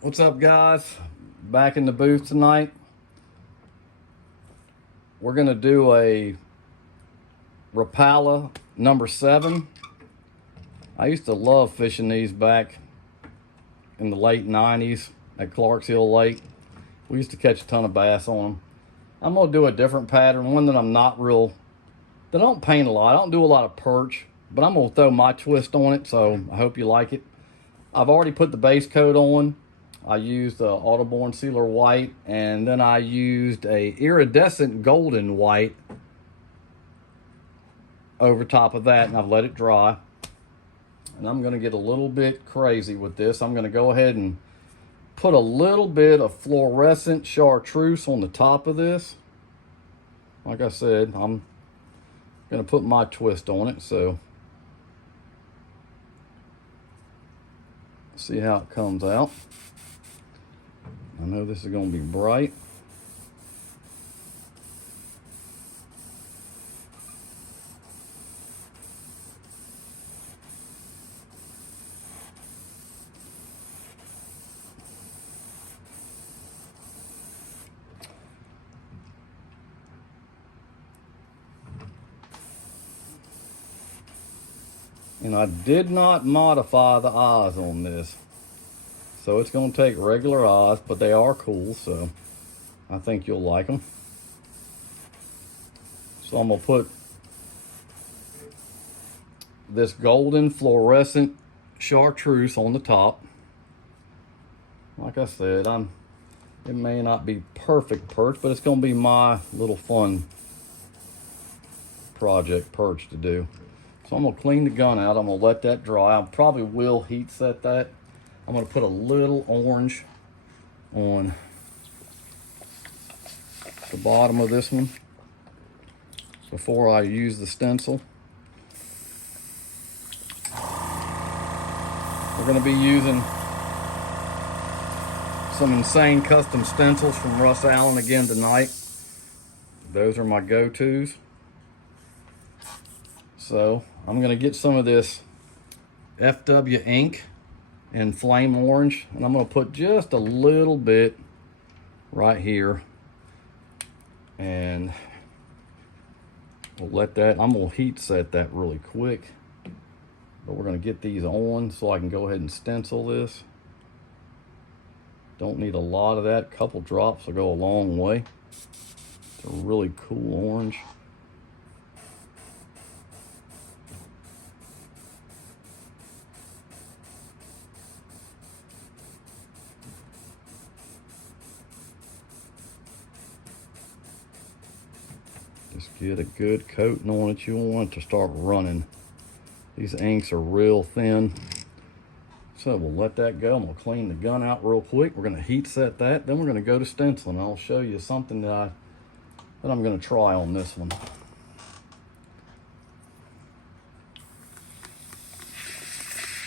What's up, guys? Back in the booth tonight. We're gonna do a Rapala number 7. I used to love fishing these back in the late 90s at Clarkshillcustomlures Lake. We used to catch a ton of bass on them. I'm gonna do a different pattern, one that that I don't paint a lot. I don't do a lot of perch, but I'm gonna throw my twist on it, so I hope you like it. I've already put the base coat on. I used Autoborn Sealer White, and then I used a iridescent golden white over top of that, and I've let it dry. And I'm gonna get a little bit crazy with this. I'm gonna go ahead and put a little bit of fluorescent chartreuse on the top of this. Like I said, I'm gonna put my twist on it, so see how it comes out. I know this is going to be bright. And I did not modify the eyes on this. So it's going to take regular eyes, but they are cool, so I think you'll like them. So I'm going to put this golden fluorescent chartreuse on the top. Like I said, it may not be perfect perch, but it's going to be my little fun project perch to do. So I'm going to clean the gun out. I'm going to let that dry. I probably will heat set that. I'm going to put a little orange on the bottom of this one before I use the stencil. We're going to be using some insane custom stencils from Russ Allen again tonight. Those are my go-tos. So I'm going to get some of this FW ink in flame orange, and I'm going to put just a little bit right here, and we'll let that, I'm going to heat set that really quick, but we're going to get these on so I can go ahead and stencil this. Don't need a lot of that. A couple drops will go a long way. It's a really cool orange. Just get a good coating on it. You want it to start running. These inks are real thin. So we'll let that go. I'm gonna clean the gun out real quick. We're gonna heat set that. Then we're gonna go to stenciling. I'll show you something that I'm gonna try on this one.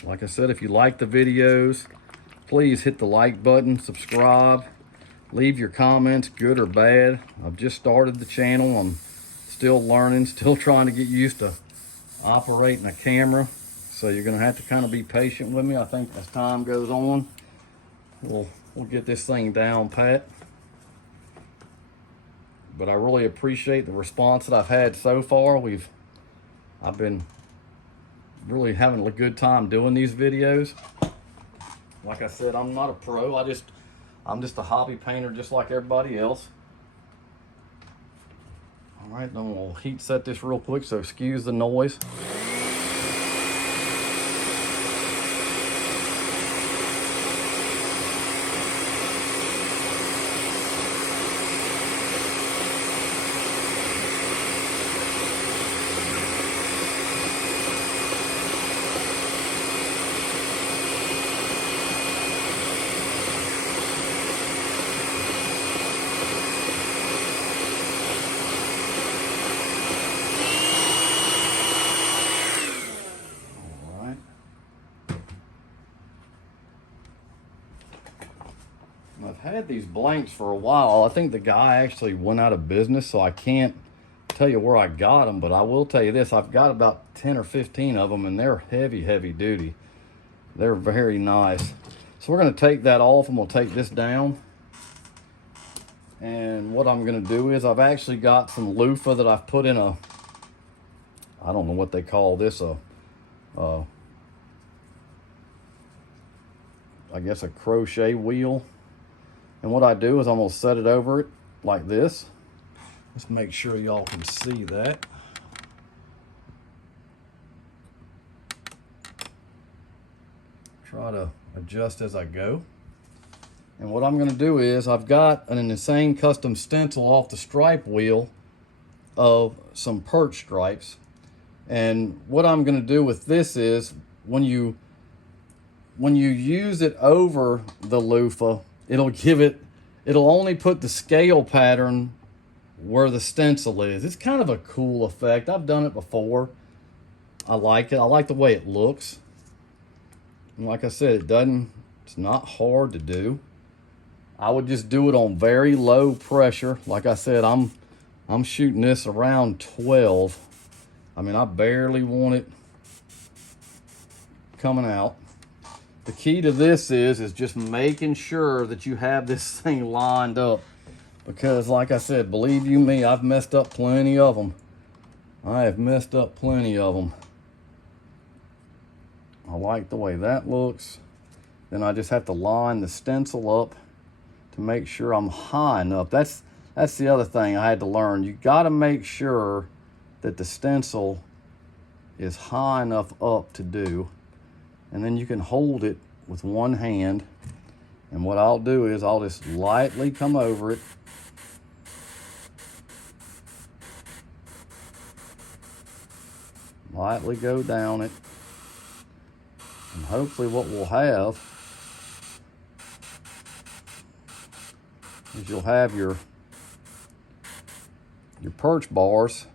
Like I said, if you like the videos, please hit the like button, subscribe, leave your comments, good or bad. I've just started the channel. I'm still learning, still trying to get used to operating a camera. So you're gonna have to kind of be patient with me. I think as time goes on, we'll get this thing down pat. But I really appreciate the response that I've had so far. I've been really having a good time doing these videos. Like I said, I'm not a pro. I'm just a hobby painter just like everybody else. All right, then we'll heat set this real quick, so excuse the noise. I've had these blanks for a while. I think the guy actually went out of business, so I can't tell you where I got them, but I will tell you this. I've got about 10 or 15 of them, and they're heavy, heavy duty. They're very nice. So we're gonna take that off and we'll take this down. And what I'm gonna do is I've actually got some loofah that I've put in a, I don't know what they call this, I guess a crochet wheel. And what I do is I'm gonna set it over it like this. Let's make sure y'all can see that. Try to adjust as I go. And what I'm gonna do is I've got an insane custom stencil off the stripe wheel of some Perch stripes. And what I'm gonna do with this is when you use it over the loofah, it'll only put the scale pattern where the stencil is. It's kind of a cool effect. I've done it before. I like it. I like the way it looks. And like I said, it's not hard to do. I would just do it on very low pressure. Like I said, I'm shooting this around 12. I mean, I barely want it coming out. The key to this is just making sure that you have this thing lined up. Because like I said, believe you me, I've messed up plenty of them. I have messed up plenty of them. I like the way that looks. Then I just have to line the stencil up to make sure I'm high enough. That's the other thing I had to learn. You got to make sure that the stencil is high enough up to do. And then you can hold it with one hand. And what I'll do is I'll just lightly come over it. Lightly go down it. And hopefully what we'll have is you'll have your Perch bars,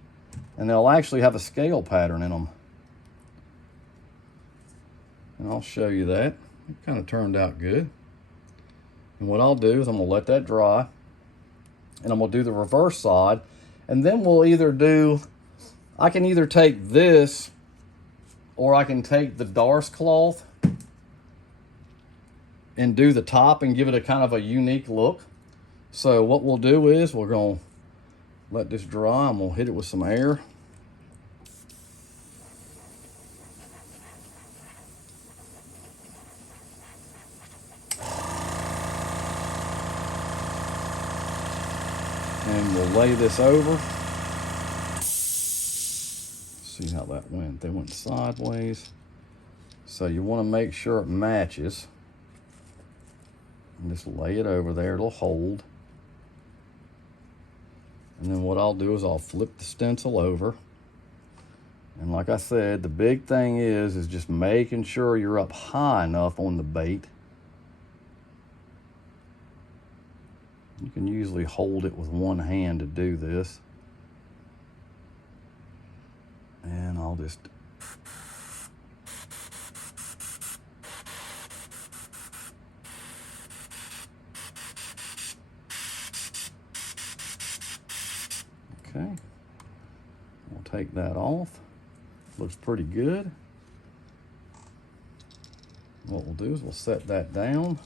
and they'll actually have a scale pattern in them. And I'll show you that. It kind of turned out good. And what I'll do is I'm gonna let that dry, and I'm gonna do the reverse side, and then we'll either do, I can either take this or I can take the Darce cloth and do the top and give it a kind of a unique look. So what we'll do is we're gonna let this dry and we'll hit it with some air. And we'll lay this over. See how that went. They went sideways. So you want to make sure it matches. And just lay it over there. It'll hold. And then what I'll do is I'll flip the stencil over. And like I said, the big thing is just making sure you're up high enough on the bait. You can usually hold it with one hand to do this. And I'll just okay. We'll take that off. Looks pretty good. What we'll do is we'll set that down.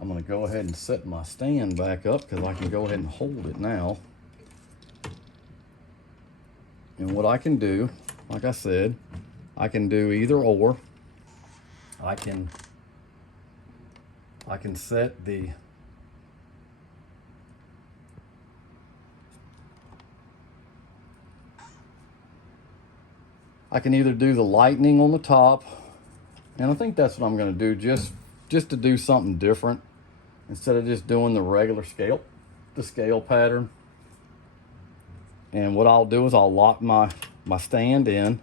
I'm going to go ahead and set my stand back up because I can go ahead and hold it now. And what I can do, like I said, I can do either or. I can set the I can either do the lightning on the top, and I think that's what I'm going to do, just to do something different instead of just doing the regular scale, the scale pattern. And what I'll do is I'll lock my stand in.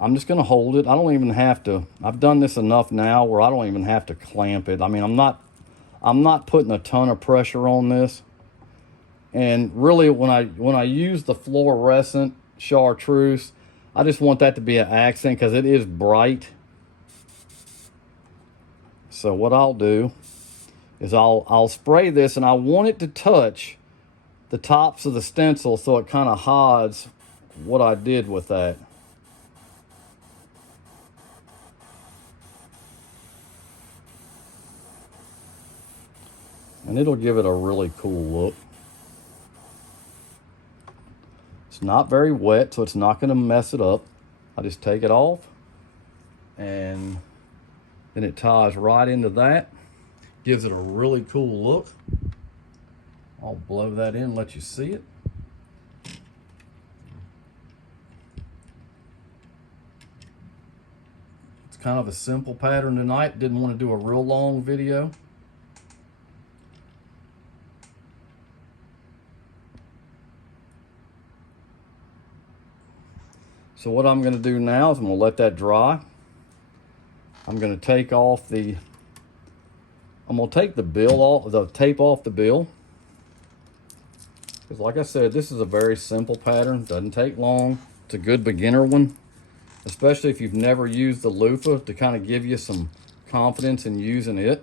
I'm just going to hold it. I don't even have to. I've done this enough now where I don't even have to clamp it. I mean, I'm not putting a ton of pressure on this. And really, when I use the fluorescent Chartreuse, I just want that to be an accent because it is bright. So what I'll do is I'll spray this, and I want it to touch the tops of the stencil so it kind of hides what I did with that. and it'll give it a really cool look. It's not very wet, so it's not gonna mess it up. I just take it off, and then it ties right into that. Gives it a really cool look. I'll blow that in, let you see it. It's kind of a simple pattern tonight. Didn't want to do a real long video. So what I'm going to do now is I'm going to let that dry. I'm going to take off the, I'm going to take the bill off, the tape off the bill. Because like I said, this is a very simple pattern. Doesn't take long. It's a good beginner one, especially if you've never used the loofah, to kind of give you some confidence in using it.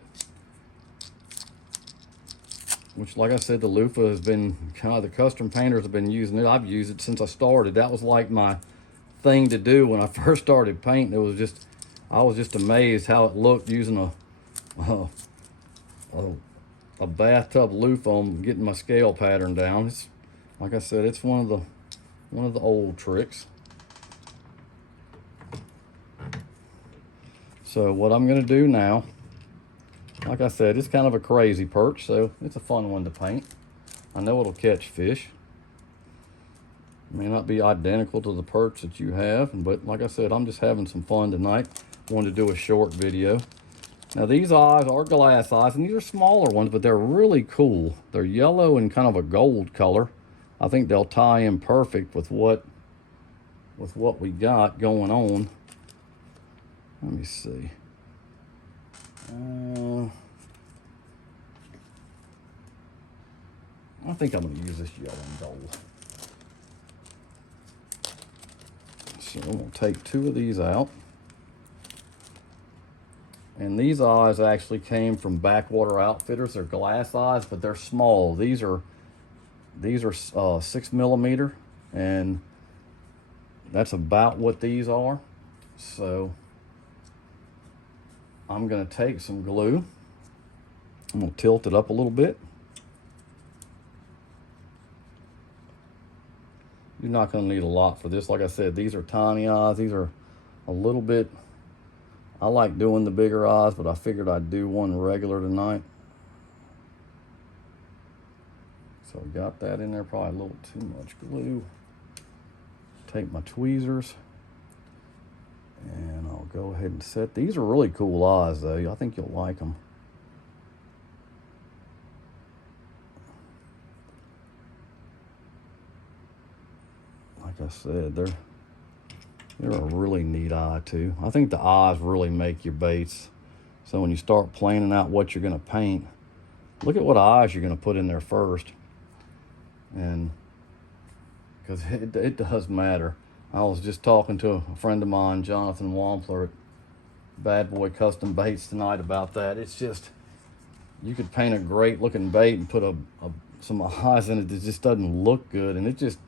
Which, like I said, the loofah has been kind of, the custom painters have been using it. I've used it since I started. That was like my thing to do when I first started painting. It was just, I was just amazed how it looked using a bathtub loofah on getting my scale pattern down. It's, like I said, it's one of the old tricks. So what I'm going to do now, like I said, it's kind of a crazy perch, so it's a fun one to paint. I know it'll catch fish. It may not be identical to the perch that you have, but like I said, I'm just having some fun tonight. Wanted to do a short video. Now these eyes are glass eyes, and these are smaller ones, but they're really cool. They're yellow and kind of a gold color. I think they'll tie in perfect with what we got going on. Let me see. I think I'm going to use this yellow and gold. So I'm going to take two of these out. And these eyes actually came from Backwater Outfitters. They're glass eyes, but they're small. These are 6mm, and that's about what these are. So I'm going to take some glue. I'm going to tilt it up a little bit. You're not going to need a lot for this. Like I said, these are tiny eyes. These are a little bit, I like doing the bigger eyes, but I figured I'd do one regular tonight. So I got that in there, probably a little too much glue. Take my tweezers, and I'll go ahead and set. These are really cool eyes though. I think you'll like them. Like I said, they're a really neat eye too. I think the eyes really make your baits. So when you start planning out what you're gonna paint, look at what eyes you're gonna put in there first. And because it does matter. I was just talking to a friend of mine, Jonathan Wampler at Bad Boy Custom Baits tonight about that. It's just, you could paint a great looking bait and put some eyes in it that just doesn't look good, and it just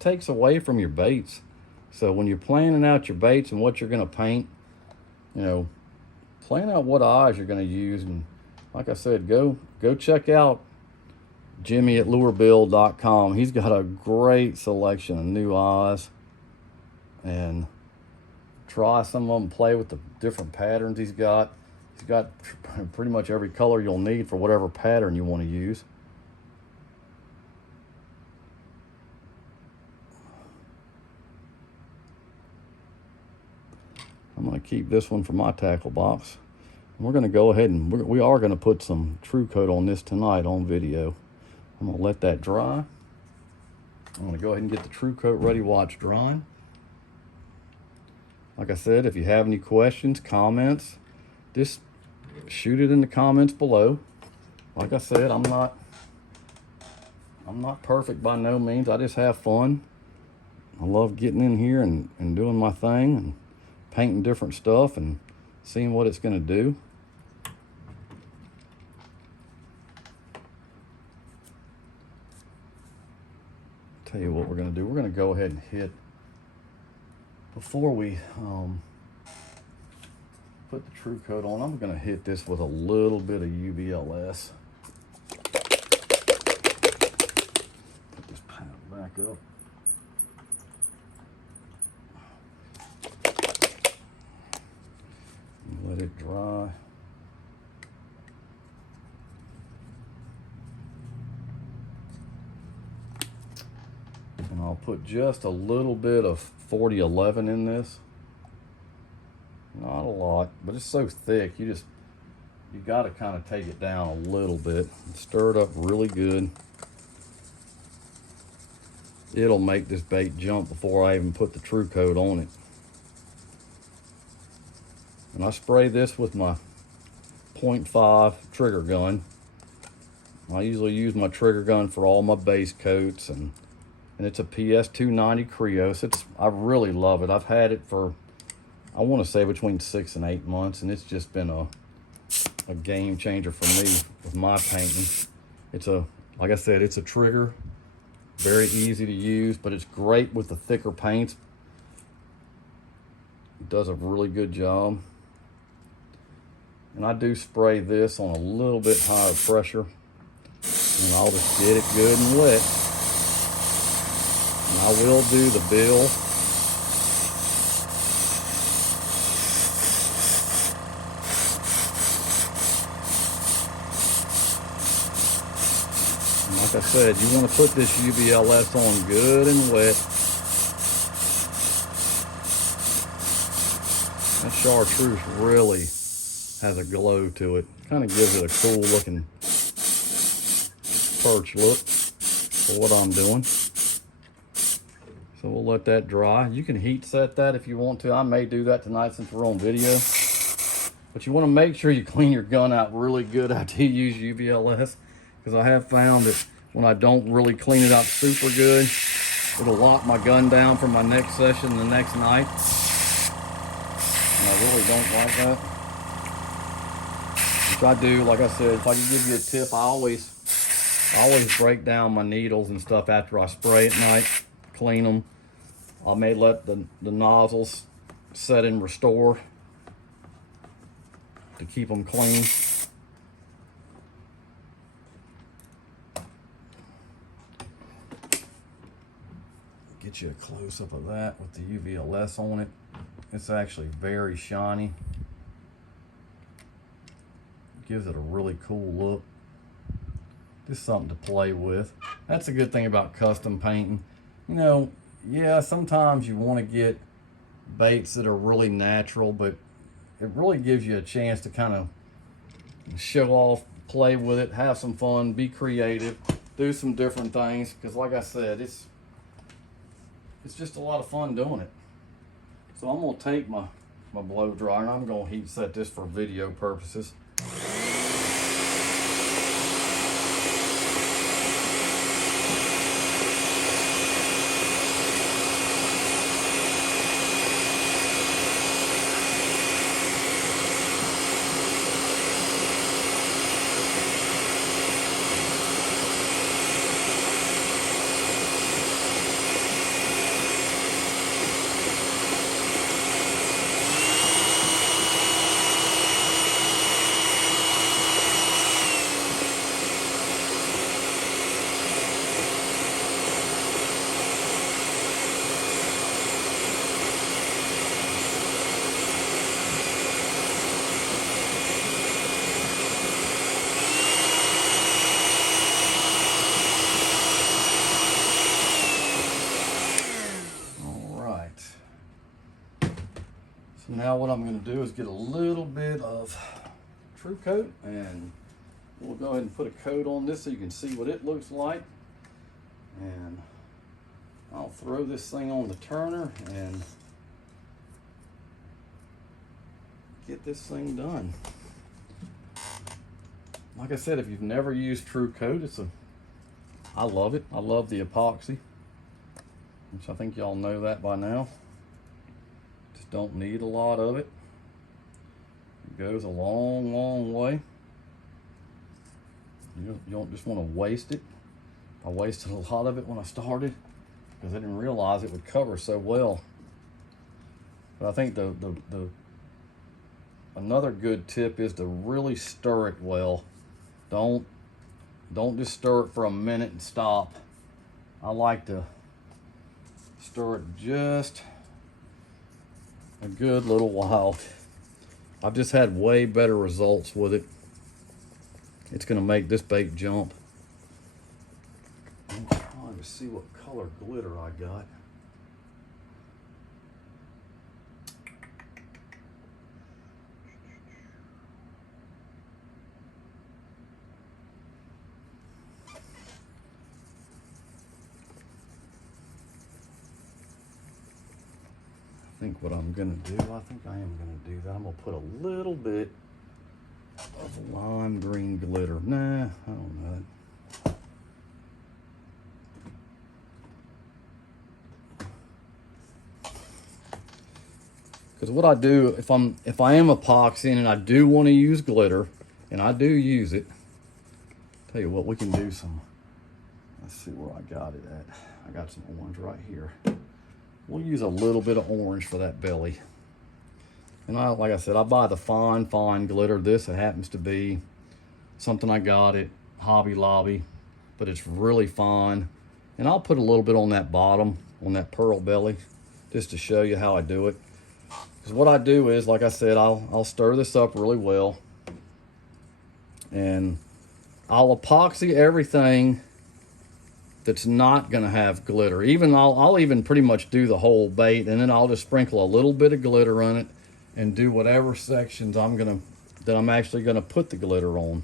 takes away from your baits. So when you're planning out your baits and what you're gonna paint, you know, plan out what eyes you're gonna use. And like I said, go check out Jimmy at lurebill.com. He's got a great selection of new eyes, and try some of them, play with the different patterns he's got. He's got pretty much every color you'll need for whatever pattern you want to use. I'm going to keep this one for my tackle box. And we're going to go ahead and we are going to put some True Coat on this tonight on video. I'm going to let that dry. I'm going to go ahead and get the True Coat ready while it's drying. Like I said, if you have any questions, comments, just shoot it in the comments below. Like I said, I'm not perfect by no means. I just have fun. I love getting in here and doing my thing and painting different stuff and seeing what it's going to do. Tell you what we're going to do. We're going to go ahead and hit, before we put the True Coat on, I'm going to hit this with a little bit of UVLS. Put this paddle back up. Let it dry. And I'll put just a little bit of 4011 in this. Not a lot, but it's so thick, you got to kind of take it down a little bit and stir it up really good. It'll make this bait jump before I even put the True Coat on it. And I spray this with my 0.5 trigger gun. I usually use my trigger gun for all my base coats, and it's a PS290 Creos. I really love it. I've had it for, I want to say, between 6 and 8 months, and it's just been a game changer for me with my painting. It's like I said, it's a trigger, very easy to use, but it's great with the thicker paints. It does a really good job. And I do spray this on a little bit higher pressure, and I'll just get it good and wet. And I will do the bill. And like I said, you want to put this UVLS on good and wet. That Chartreuse really has a glow to it. Kind of gives it a cool looking perch look for what I'm doing. So we'll let that dry. You can heat set that if you want to. I may do that tonight since we're on video. But you want to make sure you clean your gun out really good after you use UVLS, because I have found that when I don't really clean it out super good, it'll lock my gun down for my next session the next night. And I really don't like that. Which I do, like I said, if I can give you a tip, I always break down my needles and stuff after I spray at night, clean them. I may let the nozzles set and restore to keep them clean. Get you a close-up of that with the UVLS on it. It's actually very shiny. Gives it a really cool look. Just something to play with. That's a good thing about custom painting. You know, yeah, sometimes you want to get baits that are really natural, but it really gives you a chance to kind of show off, play with it, have some fun, be creative, do some different things. Because like I said, it's just a lot of fun doing it. So I'm going to take my blow dryer and I'm going to heat set this for video purposes. So now what I'm going to do is get a little bit of True Coat, and we'll go ahead and put a coat on this so you can see what it looks like. And I'll throw this thing on the turner and get this thing done. Like I said, if you've never used True Coat, I love it. I love the epoxy, which I think y'all know that by now. Just don't need a lot of it. It goes a long, long way. You don't just want to waste it. I wasted a lot of it when I started because I didn't realize it would cover so well. But I think another good tip is to really stir it well. Don't just stir it for a minute and stop. I like to stir it just a good little while. I've just had way better results with it. It's gonna make this bait jump. I'm trying to see what color glitter I got. I think what I'm gonna do, I think I am gonna do that. I'm gonna put a little bit of lime green glitter. Nah, I don't know. Because what I do, if I am epoxying and I do want to use glitter, and I do use it, tell you what, we can do some. Let's see where I got it at. I got some orange right here. We'll use a little bit of orange for that belly. And like I said, I buy the fine glitter. This it happens to be something I got at Hobby Lobby, but it's really fine. And I'll put a little bit on that bottom, on that pearl belly, just to show you how I do it. Because what I do is, like I said, I'll stir this up really well, and I'll epoxy everything that's not gonna have glitter. Even I'll even pretty much do the whole bait, and then I'll just sprinkle a little bit of glitter on it and do whatever sections that I'm actually gonna put the glitter on.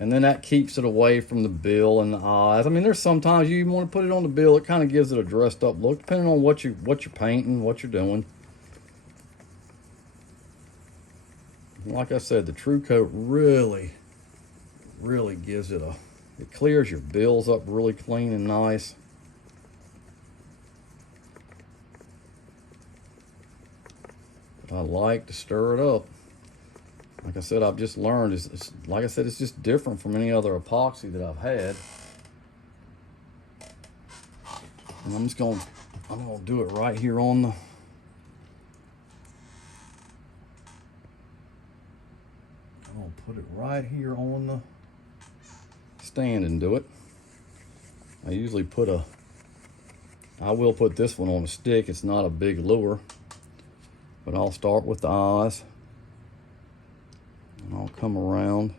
And then that keeps it away from the bill and the eyes. I mean, there's sometimes you even want to put it on the bill. It kind of gives it a dressed up look, depending on what you're painting, what you're doing. Like I said, the True Coat really gives it it clears your bills up really clean and nice. But I like to stir it up. Like I said, I've just learned, like I said, it's just different from any other epoxy that I've had. And I'm gonna do it right here on the, I'm gonna put it right here on the stand and do it. I usually I will put this one on a stick. It's not a big lure, but I'll start with the eyes. And I'll come around,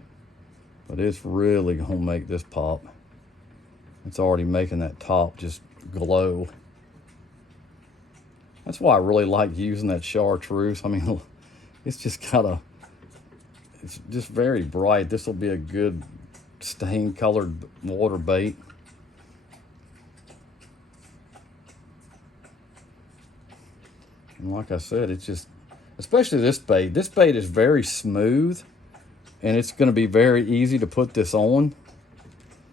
but it's really gonna make this pop. It's already making that top just glow. That's why I really like using that Chartreuse. I mean, it's just it's just very bright. This will be a good stain colored water bait. And like I said, it's just, especially this bait is very smooth, and it's going to be very easy to put this on.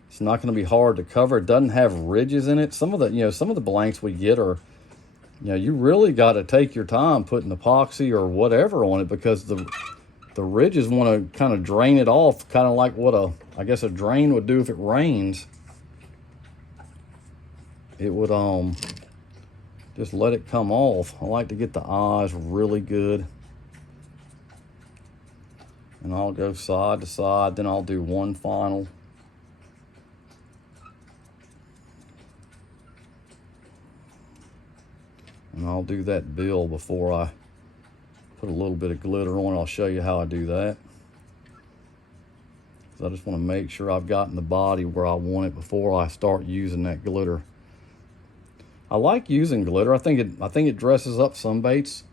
It's not going to be hard to cover. It doesn't have ridges in it. Some of the blanks we get are, you really got to take your time putting epoxy or whatever on it, because the ridges want to kind of drain it off, kind of like what I guess a drain would do if it rains. It would just let it come off. I like to get the eyes really good. And I'll go side to side, then I'll do one final. And I'll do that bill before I put a little bit of glitter on. I'll show you how I do that. So I just want to make sure I've gotten the body where I want it before I start using that glitter. I like using glitter. I think it dresses up some baits.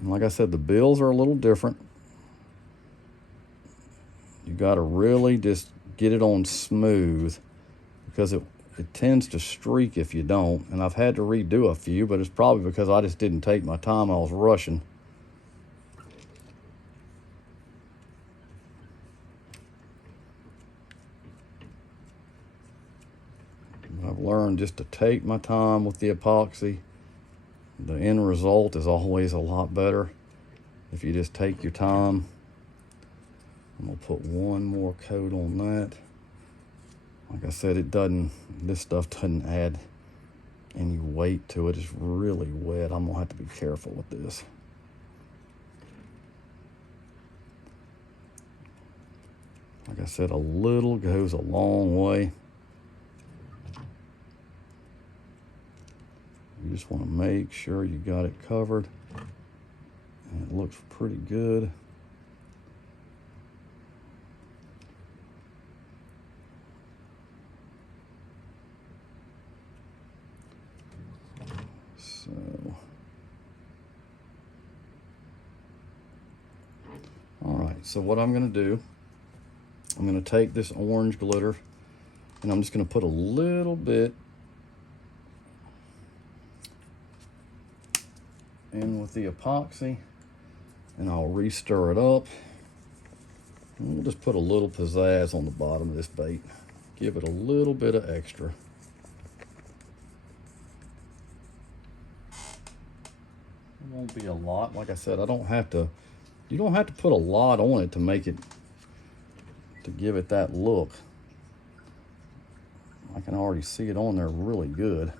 And like I said, the bills are a little different. You got to really just get it on smooth, because it tends to streak if you don't. And I've had to redo a few, but it's probably because I just didn't take my time. I was rushing. I've learned just to take my time with the epoxy. The end result is always a lot better if you just take your time. I'm gonna put one more coat on that. Like I said, this stuff doesn't add any weight to it. It's really wet. I'm gonna have to be careful with this. Like I said, a little goes a long way. You just want to make sure you got it covered. And it looks pretty good. So, all right, so what I'm gonna do, I'm gonna take this orange glitter and I'm just gonna put a little bit in with the epoxy and I'll re-stir it up. And we'll just put a little pizzazz on the bottom of this bait. Give it a little bit of extra. It won't be a lot. Like I said, you don't have to put a lot on it to make it, to give it that look. I can already see it on there really good.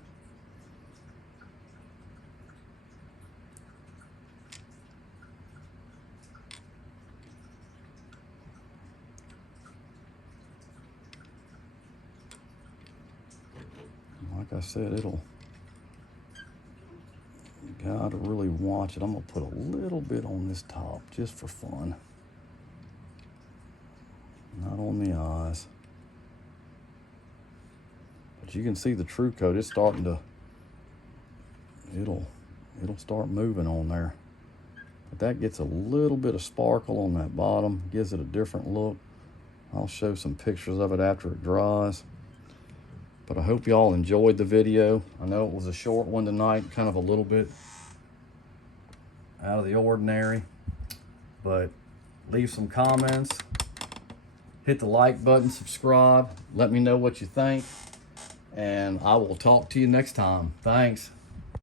Like I said, you gotta really watch it. I'm gonna put a little bit on this top just for fun. Not on the eyes. But you can see the True Coat, it's starting to, it'll start moving on there. But that gets a little bit of sparkle on that bottom, gives it a different look. I'll show some pictures of it after it dries. But I hope y'all enjoyed the video. I know it was a short one tonight, kind of a little bit out of the ordinary, but leave some comments, hit the like button, subscribe, let me know what you think, and I will talk to you next time. Thanks.